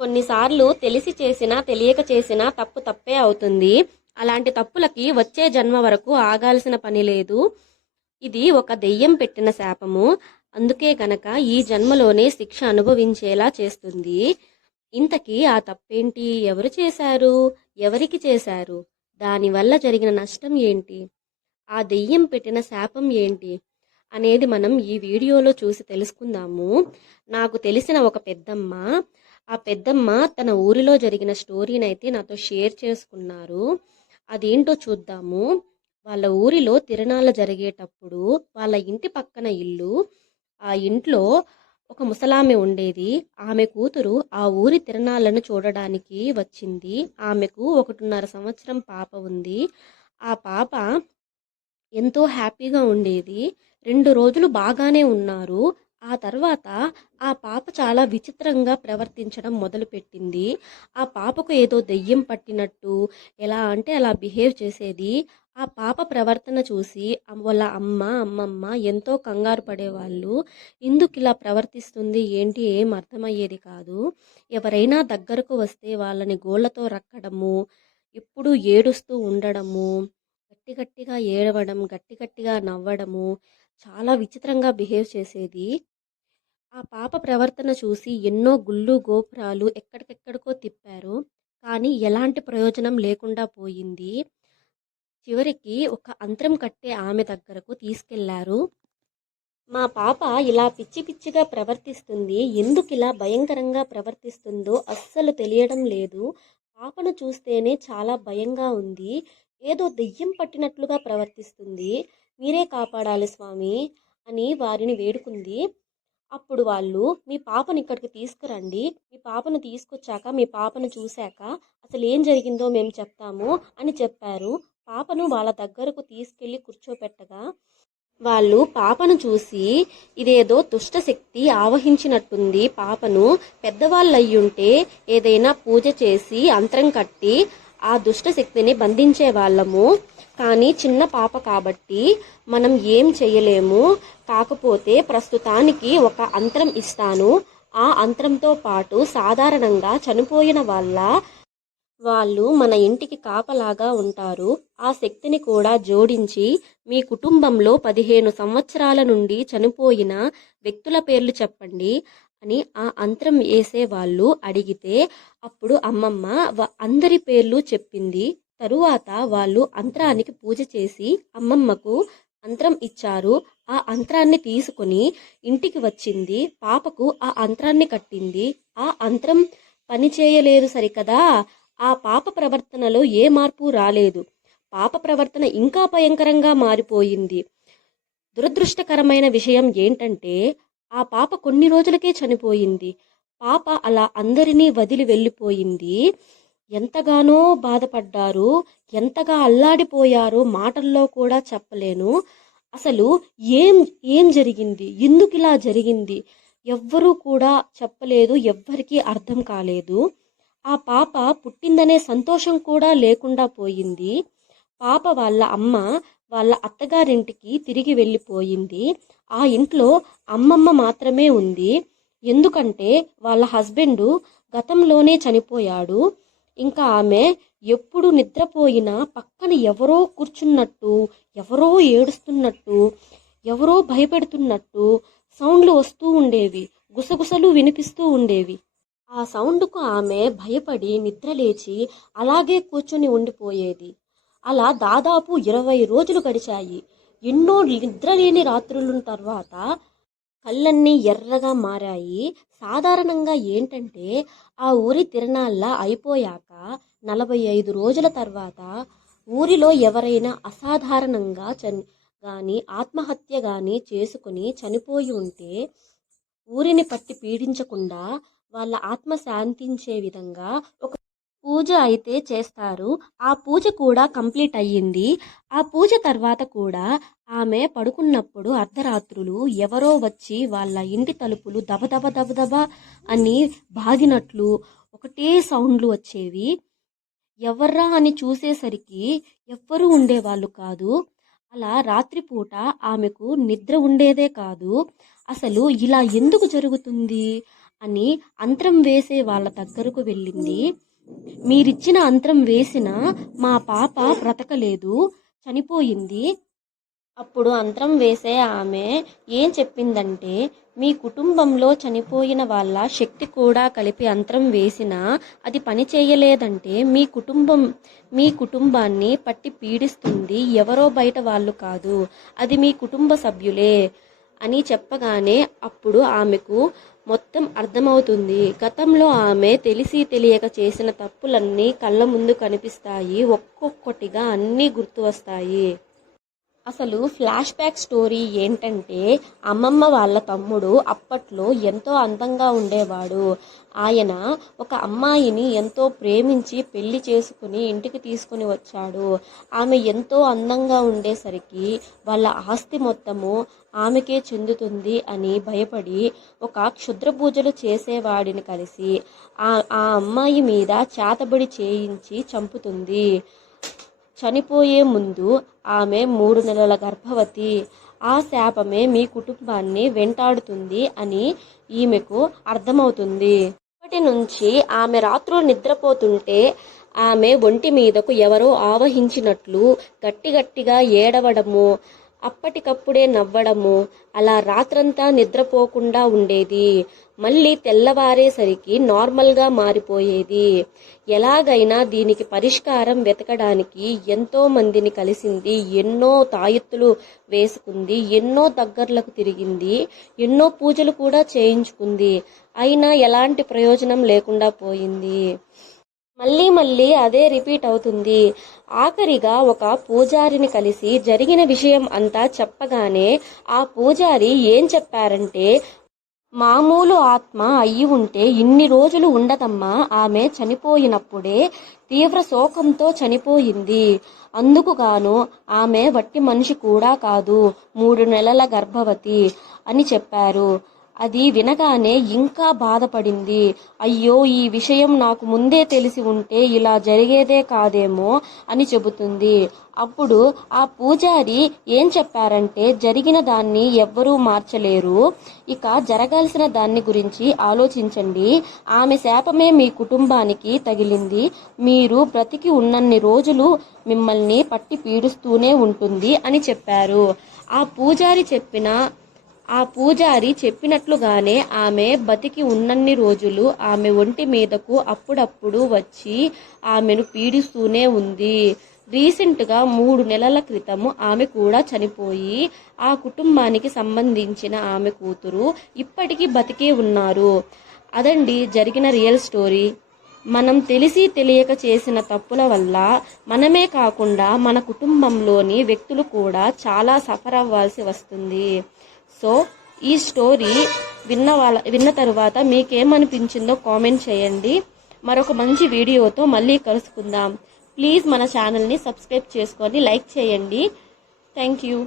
కొన్నిసార్లు తెలిసి చేసినా తెలియక చేసినా తప్పు తప్పే అవుతుంది. అలాంటి తప్పులకి వచ్చే జన్మ వరకు ఆగాల్సిన పని లేదు. ఇది ఒక దెయ్యం పెట్టిన శాపము. అందుకే గనక ఈ జన్మలోనే శిక్ష అనుభవించేలా చేస్తుంది. ఇంతకీ ఆ తప్పేంటి? ఎవరు చేశారు? ఎవరికి చేశారు? దానివల్ల జరిగిన నష్టం ఏంటి? ఆ దెయ్యం పెట్టిన శాపం ఏంటి? అనేది మనం ఈ వీడియోలో చూసి తెలుసుకుందాము. నాకు తెలిసిన ఒక పెద్దమ్మ ఆ పెద్దమ్మ తన ఊరిలో జరిగిన స్టోరీని అయితే నాతో షేర్ చేసుకున్నారు. అదేంటో చూద్దాము. వాళ్ళ ఊరిలో తిరణాలు జరిగేటప్పుడు వాళ్ళ ఇంటి పక్కన ఇల్లు ఆ ఇంట్లో ఒక ముసలామె ఉండేది. ఆమె కూతురు ఆ ఊరి తిరణాలను చూడడానికి వచ్చింది. ఆమెకు ఒకటిన్నర సంవత్సరం పాప ఉంది. ఆ పాప ఎంతో హ్యాపీగా ఉండేది. రెండు రోజులు బాగానే ఉన్నారు. ఆ తర్వాత ఆ పాప చాలా విచిత్రంగా ప్రవర్తించడం మొదలుపెట్టింది. ఆ పాపకు ఏదో దెయ్యం పట్టినట్టు ఎలా అంటే అలా బిహేవ్ చేసేది. ఆ పాప ప్రవర్తన చూసి వాళ్ళ అమ్మ అమ్మమ్మ ఎంతో కంగారు పడేవాళ్ళు. ఎందుకు ఇలా ప్రవర్తిస్తుంది? ఏంటి? ఏం అర్థమయ్యేది కాదు. ఎవరైనా దగ్గరకు వస్తే వాళ్ళని గోళ్ళతో రక్కడము ఎప్పుడూ ఏడుస్తూ ఉండడము గట్టి గట్టిగా ఏడవడం గట్టి గట్టిగా నవ్వడము చాలా విచిత్రంగా బిహేవ్ చేసేది. ఆ పాప ప్రవర్తన చూసి ఎన్నో గుళ్ళు గోపురాలు ఎక్కడికెక్కడికో తిప్పారు. కానీ ఎలాంటి ప్రయోజనం లేకుండా పోయింది. చివరికి ఒక అంతరం కట్టే ఆమె దగ్గరకు తీసుకెళ్ళారు. మా పాప ఇలా పిచ్చి పిచ్చిగా ప్రవర్తిస్తుంది. ఎందుకు ఇలా భయంకరంగా ప్రవర్తిస్తుందో అస్సలు తెలియడం లేదు. పాపను చూస్తేనే చాలా భయంగా ఉంది. ఏదో దెయ్యం పట్టినట్లుగా ప్రవర్తిస్తుంది. మీరే కాపాడాలి స్వామి అని వారిని వేడుకుంది. అప్పుడు వాళ్ళు మీ పాపను ఇక్కడికి తీసుకురండి. మీ పాపను తీసుకొచ్చాక మీ పాపను చూశాక అసలు ఏం జరిగిందో మేము చెప్తాము అని చెప్పారు. పాపను వాళ్ళ దగ్గరకు తీసుకెళ్ళి కూర్చోపెట్టగా వాళ్ళు పాపను చూసి ఇదేదో దుష్టశక్తి ఆవహించినట్టుంది. పాపను పెద్దవాళ్ళు అయ్యుంటే ఏదైనా పూజ చేసి అంతరం కట్టి ఆ దుష్ట శక్తిని బంధించే వాళ్ళము. కానీ చిన్న పాప కాబట్టి మనం ఏం చేయలేము. కాకపోతే ప్రస్తుతానికి ఒక అంతరం ఇస్తాను. ఆ అంతరంతో పాటు సాధారణంగా చనిపోయిన వాళ్ళ వాళ్ళు మన ఇంటికి కాపలాగా ఉంటారు. ఆ శక్తిని కూడా జోడించి మీ కుటుంబంలో పదిహేను సంవత్సరాల నుండి చనిపోయిన వ్యక్తుల పేర్లు చెప్పండి అని ఆ అంతరం వేసే వాళ్ళు అడిగితే అప్పుడు అమ్మమ్మ అందరి పేర్లు చెప్పింది. తరువాత వాళ్ళు అంతరానికి పూజ చేసి అమ్మమ్మకు అంతరం ఇచ్చారు. ఆ అంతరాన్ని తీసుకొని ఇంటికి వచ్చింది. పాపకు ఆ అంతరాన్ని కట్టింది. ఆ అంతరం పనిచేయలేదు సరికదా? ఆ పాప ప్రవర్తనలో ఏ మార్పు రాలేదు. పాప ప్రవర్తన ఇంకా భయంకరంగా మారిపోయింది. దురదృష్టకరమైన విషయం ఏంటంటే ఆ పాప కొన్ని రోజులకే చనిపోయింది. పాప అలా అందరినీ వదిలి వెళ్ళిపోయింది. ఎంతగానో బాధపడ్డారు ఎంతగా అల్లాడిపోయారో మాటల్లో కూడా చెప్పలేను. అసలు ఏం ఏం జరిగింది? ఎందుకు ఇలా జరిగింది? ఎవ్వరూ కూడా చెప్పలేదు ఎవ్వరికీ అర్థం కాలేదు. ఆ పాప పుట్టిందనే సంతోషం కూడా లేకుండా పోయింది. పాప వాళ్ళ అమ్మ వాళ్ళ అత్తగారింటికి తిరిగి వెళ్ళిపోయింది. ఆ ఇంట్లో అమ్మమ్మ మాత్రమే ఉంది. ఎందుకంటే వాళ్ళ హస్బెండు గతంలోనే చనిపోయాడు. ఇంకా ఆమె ఎప్పుడు నిద్రపోయినా పక్కన ఎవరో కూర్చున్నట్టు ఎవరో ఏడుస్తున్నట్టు ఎవరో భయపెడుతున్నట్టు సౌండ్లు వస్తూ ఉండేవి గుసగుసలు వినిపిస్తూ ఉండేవి. ఆ సౌండ్కు ఆమె భయపడి నిద్రలేచి అలాగే కూర్చొని ఉండిపోయేది. అలా దాదాపు ఇరవై రోజులు గడిచాయి. ఎన్నో నిద్రలేని రాత్రుల తర్వాత కళ్ళన్నీ ఎర్రగా మారాయి. సాధారణంగా ఏంటంటే ఆ ఊరి తిరణాల్లా అయిపోయాక నలభై ఐదు రోజుల తర్వాత ఊరిలో ఎవరైనా అసాధారణంగా చని కానీ ఆత్మహత్య కానీ చేసుకుని చనిపోయి ఉంటే ఊరిని పట్టి పీడించకుండా వాళ్ళ ఆత్మ శాంతించే విధంగా ఒక పూజ అయితే చేస్తారు. ఆ పూజ కూడా కంప్లీట్ అయ్యింది. ఆ పూజ తర్వాత కూడా ఆమె పడుకున్నప్పుడు అర్ధరాత్రులు ఎవరో వచ్చి వాళ్ళ ఇంటి తలుపులు దబదబ దబదబ అని బాగినట్లు ఒకటే సౌండ్లు వచ్చేవి. ఎవర్రా అని చూసేసరికి ఎవ్వరూ ఉండేవాళ్ళు కాదు. అలా రాత్రిపూట ఆమెకు నిద్ర ఉండేదే కాదు. అసలు ఇలా ఎందుకు జరుగుతుంది అని అంతరం వేసే వాళ్ళ దగ్గరకు వెళ్ళింది. మీరిచ్చిన అంతరం వేసినా మా పాప బ్రతకలేదు చనిపోయింది. అప్పుడు అంతరం వేసే ఆమె ఏం చెప్పిందంటే మీ కుటుంబంలో చనిపోయిన వాళ్ళ శక్తి కూడా కలిపి అంతరం వేసినా అది పని చేయలేదంటే మీ కుటుంబం మీ కుటుంబాన్ని పట్టి పీడిస్తుంది ఎవరో బయట వాళ్ళు కాదు అది మీ కుటుంబ సభ్యులే అని చెప్పగానే అప్పుడు ఆమెకు మొత్తం అర్థమవుతుంది. గతంలో ఆమె తెలిసి తెలియక చేసిన తప్పులన్నీ కళ్ళ ముందు కనిపిస్తాయి. ఒక్కొక్కటిగా అన్నీ గుర్తు వస్తాయి. అసలు ఫ్లాష్ బ్యాక్ స్టోరీ ఏంటంటే అమ్మమ్మ వాళ్ళ తమ్ముడు అప్పట్లో ఎంతో అందంగా ఉండేవాడు. ఆయన ఒక అమ్మాయిని ఎంతో ప్రేమించి పెళ్ళి చేసుకుని ఇంటికి తీసుకుని వచ్చాడు. ఆమె ఎంతో అందంగా ఉండేసరికి వాళ్ళ ఆస్తి మొత్తము ఆమెకే చెందుతుంది అని భయపడి ఒక క్షుద్ర పూజలు చేసేవాడిని కలిసి ఆ ఆ అమ్మాయి మీద చేతబడి చేయించి చంపుతుంది. చనిపోయే ముందు ఆమె మూడు నెలల గర్భవతి. ఆ శాపమే మీ కుటుంబాన్ని వెంటాడుతుంది అని ఈమెకు అర్థమవుతుంది. అప్పటి నుంచి ఆమె రాత్రులు నిద్రపోతుంటే ఆమె ఒంటి మీదకు ఎవరో ఆవహించినట్లు గట్టి గట్టిగా ఏడవడము. అప్పటికప్పుడే నవ్వడము అలా రాత్రంతా నిద్రపోకుండా ఉండేది. మళ్ళీ తెల్లవారేసరికి నార్మల్గా మారిపోయేది. ఎలాగైనా దీనికి పరిష్కారం వెతకడానికి ఎంతో మందిని కలిసింది ఎన్నో తాయెత్తులు వేసుకుంది ఎన్నో దగ్గర్లకు తిరిగింది ఎన్నో పూజలు కూడా చేయించుకుంది. అయినా ఎలాంటి ప్రయోజనం లేకుండా పోయింది. మళ్ళీ మళ్ళీ అదే రిపీట్ అవుతుంది. ఆఖరిగా ఒక పూజారిని కలిసి జరిగిన విషయం అంతా చెప్పగానే ఆ పూజారి ఏం చెప్పారంటే మామూలు ఆత్మ అయ్యి ఉంటే ఇన్ని రోజులు ఉండదమ్మా. ఆమె చనిపోయినప్పుడే తీవ్ర శోకంతో చనిపోయింది. అందుకు గాను ఆమె వట్టి మనిషి కూడా కాదు మూడు నెలల గర్భవతి అని చెప్పారు. అది వినగానే ఇంకా బాధపడింది. అయ్యో ఈ విషయం నాకు ముందే తెలిసి ఉంటే ఇలా జరిగేదే కాదేమో అని చెబుతుంది. అప్పుడు ఆ పూజారి ఏం చెప్పారంటే జరిగిన దాన్ని ఎవ్వరూ మార్చలేరు. ఇక జరగాల్సిన దాన్ని గురించి ఆలోచించండి. ఆమె శాపమే మీ కుటుంబానికి తగిలింది. మీరు బ్రతికి ఉన్నన్ని రోజులు మిమ్మల్ని పట్టి పీడిస్తూనే ఉంటుంది అని చెప్పారు. ఆ పూజారి చెప్పిన ఆ పూజారి చెప్పినట్లుగానే ఆమె బతికి ఉన్నన్ని రోజులు ఆమె ఒంటి మీదకు అప్పుడప్పుడు వచ్చి ఆమెను పీడిస్తూనే ఉంది. రీసెంట్గా మూడు నెలల క్రితము ఆమె కూడా చనిపోయి ఆ కుటుంబానికి సంబంధించిన ఆమె కూతురు ఇప్పటికీ బతికే ఉన్నారు. అదండి జరిగిన రియల్ స్టోరీ. మనం తెలిసి తెలియక చేసిన తప్పుల వల్ల మనమే కాకుండా మన కుటుంబంలోని వ్యక్తులు కూడా చాలా సఫర్ అవ్వాల్సి వస్తుంది. సో ఈ స్టోరీ విన్న వాళ్ళ విన్న తర్వాత మీకేమనిపించిందో కామెంట్ చేయండి. మరొక మంచి వీడియోతో మళ్ళీ కలుసుకుందాం. ప్లీజ్ మన ఛానల్ని సబ్స్క్రైబ్ చేసుకొని లైక్ చేయండి. Thank you